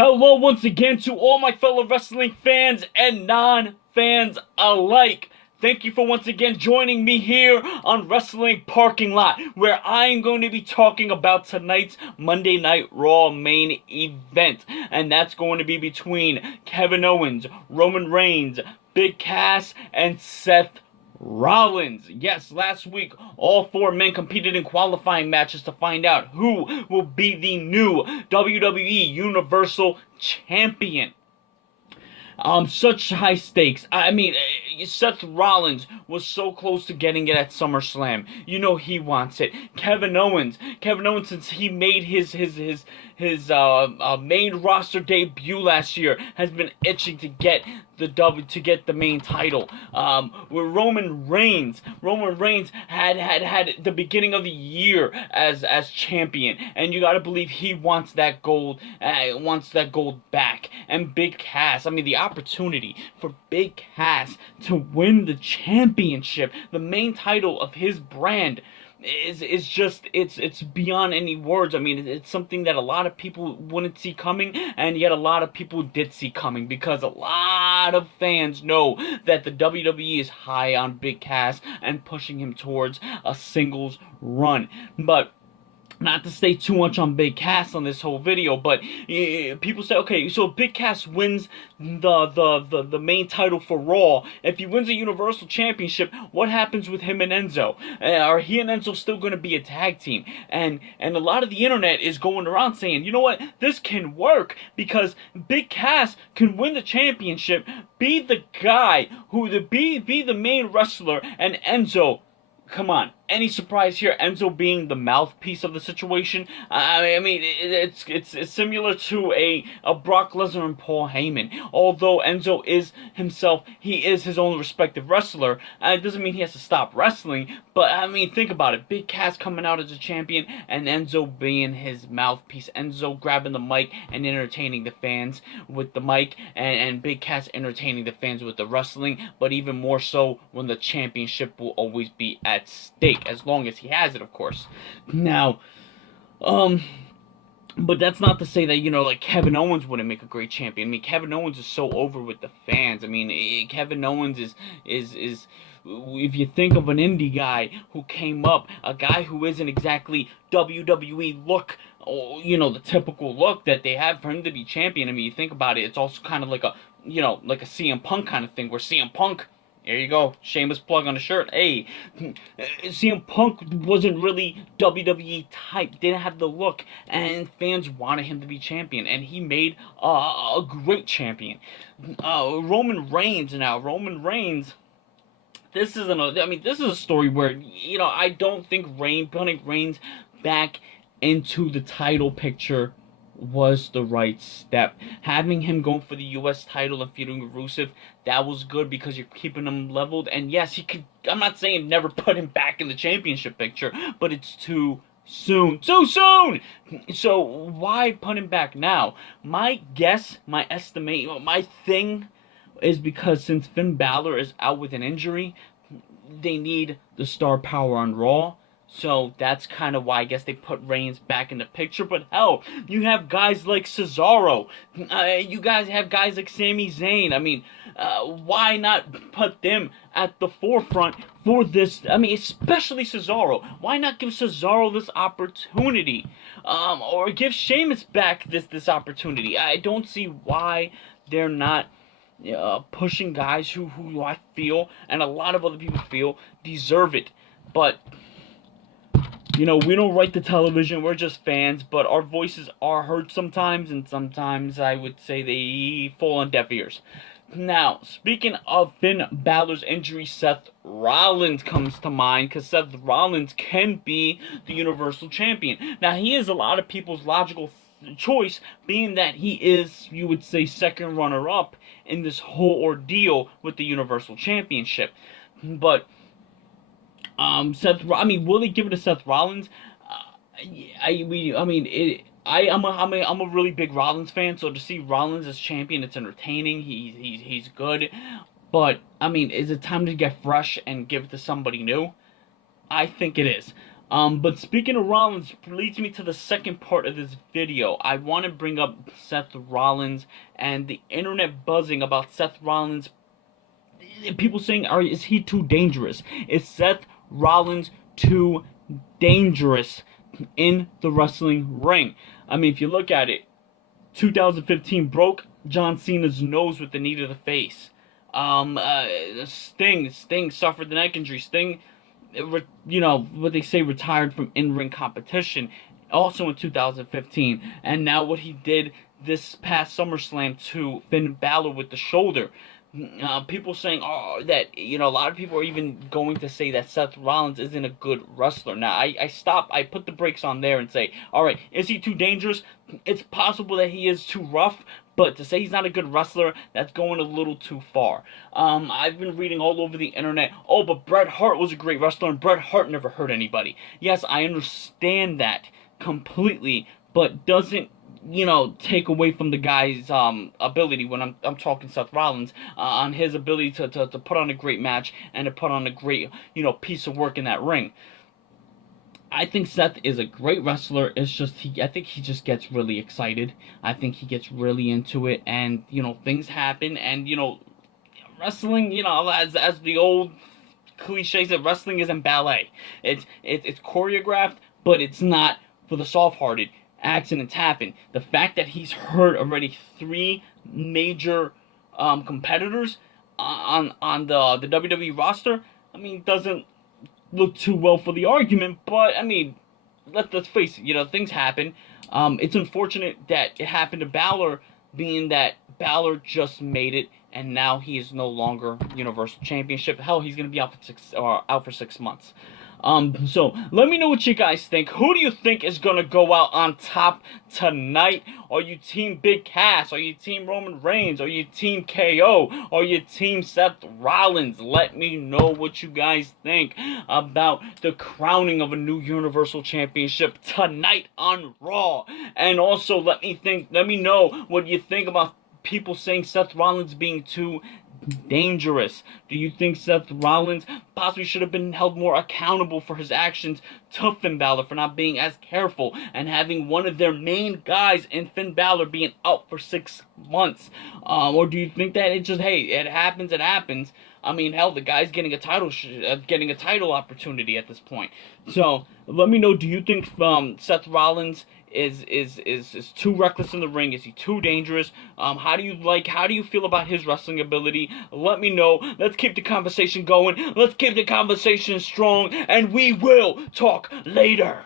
Hello once again to all my fellow wrestling fans and non-fans alike. Thank you for once again joining me here on Wrestling Parking Lot, where I am going to be talking about tonight's Monday Night Raw main event. And that's going to be between Kevin Owens, Roman Reigns, Big Cass, and Seth Rollins. Yes, last week, all four men competed in qualifying matches to find out who will be the new WWE Universal Champion. Such high stakes. I mean, Seth Rollins was so close to getting it at SummerSlam. You know he wants it. Kevin Owens, since he made his main roster debut last year, has been itching to get the main title. With Roman Reigns had the beginning of the year as champion, and you gotta believe he wants that gold, back. And Big Cass, I mean, the opportunity for Big Cass to win the championship, the main title of his brand, is just, it's beyond any words. I mean, it's something that a lot of people wouldn't see coming, and yet a lot of people did see coming, because a lot of fans know that the WWE is high on Big Cass and pushing him towards a singles run. But not to stay too much on Big Cass on this whole video, but people say, okay, so Big Cass wins the main title for Raw. If he wins the Universal Championship, what happens with him and Enzo? Are he and Enzo still going to be a tag team? And a lot of the internet is going around saying, you know what, this can work, because Big Cass can win the championship, be the guy be the main wrestler, and Enzo, come on, any surprise here? Enzo being the mouthpiece of the situation. I mean, it's similar to a Brock Lesnar and Paul Heyman. Although Enzo is himself, he is his own respective wrestler. It doesn't mean he has to stop wrestling. But I mean, think about it: Big Cass coming out as a champion, and Enzo being his mouthpiece. Enzo grabbing the mic and entertaining the fans with the mic, and Big Cass entertaining the fans with the wrestling. But even more so when the championship will always be at stake, as long as he has it, of course. Now, but that's not to say that, you know, like, Kevin Owens wouldn't make a great champion. I mean, Kevin Owens is so over with the fans. I mean, Kevin Owens is if you think of an indie guy who came up, a guy who isn't exactly WWE look, or, you know, the typical look that they have for him to be champion. I mean, you think about it, it's also kind of like a, you know, like a CM Punk kind of thing, where CM Punk, there you go, shameless plug on the shirt. Hey, CM Punk wasn't really WWE type, didn't have the look, and fans wanted him to be champion, and he made a great champion. Roman Reigns, this is a story where, you know, I don't think putting Reigns back into the title picture was the right step. Having him go for the U.S. title and feuding Rusev, that was good, because you're keeping him leveled. And yes, he could, I'm not saying never put him back in the championship picture, but it's too soon. Too soon! So why put him back now? My guess, my estimate, my thing is because since Finn Balor is out with an injury, they need the star power on Raw. So that's kind of why I guess they put Reigns back in the picture. But hell, you have guys like Cesaro. You guys have guys like Sami Zayn. I mean, why not put them at the forefront for this? I mean, especially Cesaro. Why not give Cesaro this opportunity? Or give Sheamus back this opportunity? I don't see why they're not pushing guys who I feel, and a lot of other people feel, deserve it. But, you know, we don't write the television, we're just fans, but our voices are heard sometimes, and sometimes I would say they fall on deaf ears. Now, speaking of Finn Balor's injury, Seth Rollins comes to mind, because Seth Rollins can be the Universal Champion. Now, he is a lot of people's logical choice, being that he is, you would say, second runner-up in this whole ordeal with the Universal Championship. But will they give it to Seth Rollins? I'm a really big Rollins fan, so to see Rollins as champion, it's entertaining. He's good, but I mean, is it time to get fresh and give it to somebody new? I think it is. But speaking of Rollins, leads me to the second part of this video. I want to bring up Seth Rollins and the internet buzzing about Seth Rollins. People saying, is he too dangerous? Is Seth Rollins too dangerous in the wrestling ring? I mean, if you look at it, 2015 broke John Cena's nose with the knee to the face. Sting suffered the neck injury. Sting, what they say, retired from in-ring competition, also in 2015. And now what he did this past SummerSlam to Finn Balor with the shoulder. People saying, that, a lot of people are even going to say that Seth Rollins isn't a good wrestler. Now, I put the brakes on there and say, alright, is he too dangerous? It's possible that he is too rough, but to say he's not a good wrestler, that's going a little too far. I've been reading all over the internet, but Bret Hart was a great wrestler, and Bret Hart never hurt anybody. Yes, I understand that completely, but doesn't take away from the guy's ability. When I'm talking Seth Rollins, on his ability to put on a great match and to put on a great piece of work in that ring. I think Seth is a great wrestler. It's just I think he just gets really excited. I think he gets really into it, and things happen, and wrestling, as the old cliche said, wrestling isn't ballet. It's choreographed, but it's not for the soft-hearted. Accidents happen. The fact that he's hurt already 3 major competitors on the WWE roster, I mean, doesn't look too well for the argument. But I mean, let's face it, things happen. It's unfortunate that it happened to Balor, being that Balor just made it, and now he is no longer Universal Championship. Hell, he's gonna be out for 6 months. So let me know what you guys think. Who do you think is gonna go out on top tonight? Are you team Big Cass? Are you team Roman Reigns? Are you team KO? Are you team Seth Rollins? Let me know what you guys think about the crowning of a new Universal Championship tonight on Raw. And also let me know what you think about people saying Seth Rollins being too dangerous. Do you think Seth Rollins possibly should have been held more accountable for his actions to Finn Balor for not being as careful and having one of their main guys in Finn Balor being out for 6 months? Or do you think that it happens, it happens? I mean, hell, the guy's getting a title opportunity at this point. So let me know. Do you think Seth Rollins is too reckless in the ring? Is he too dangerous? How do you feel about his wrestling ability? Let me know. Let's keep the conversation going. Let's keep the conversation strong, and we will talk later.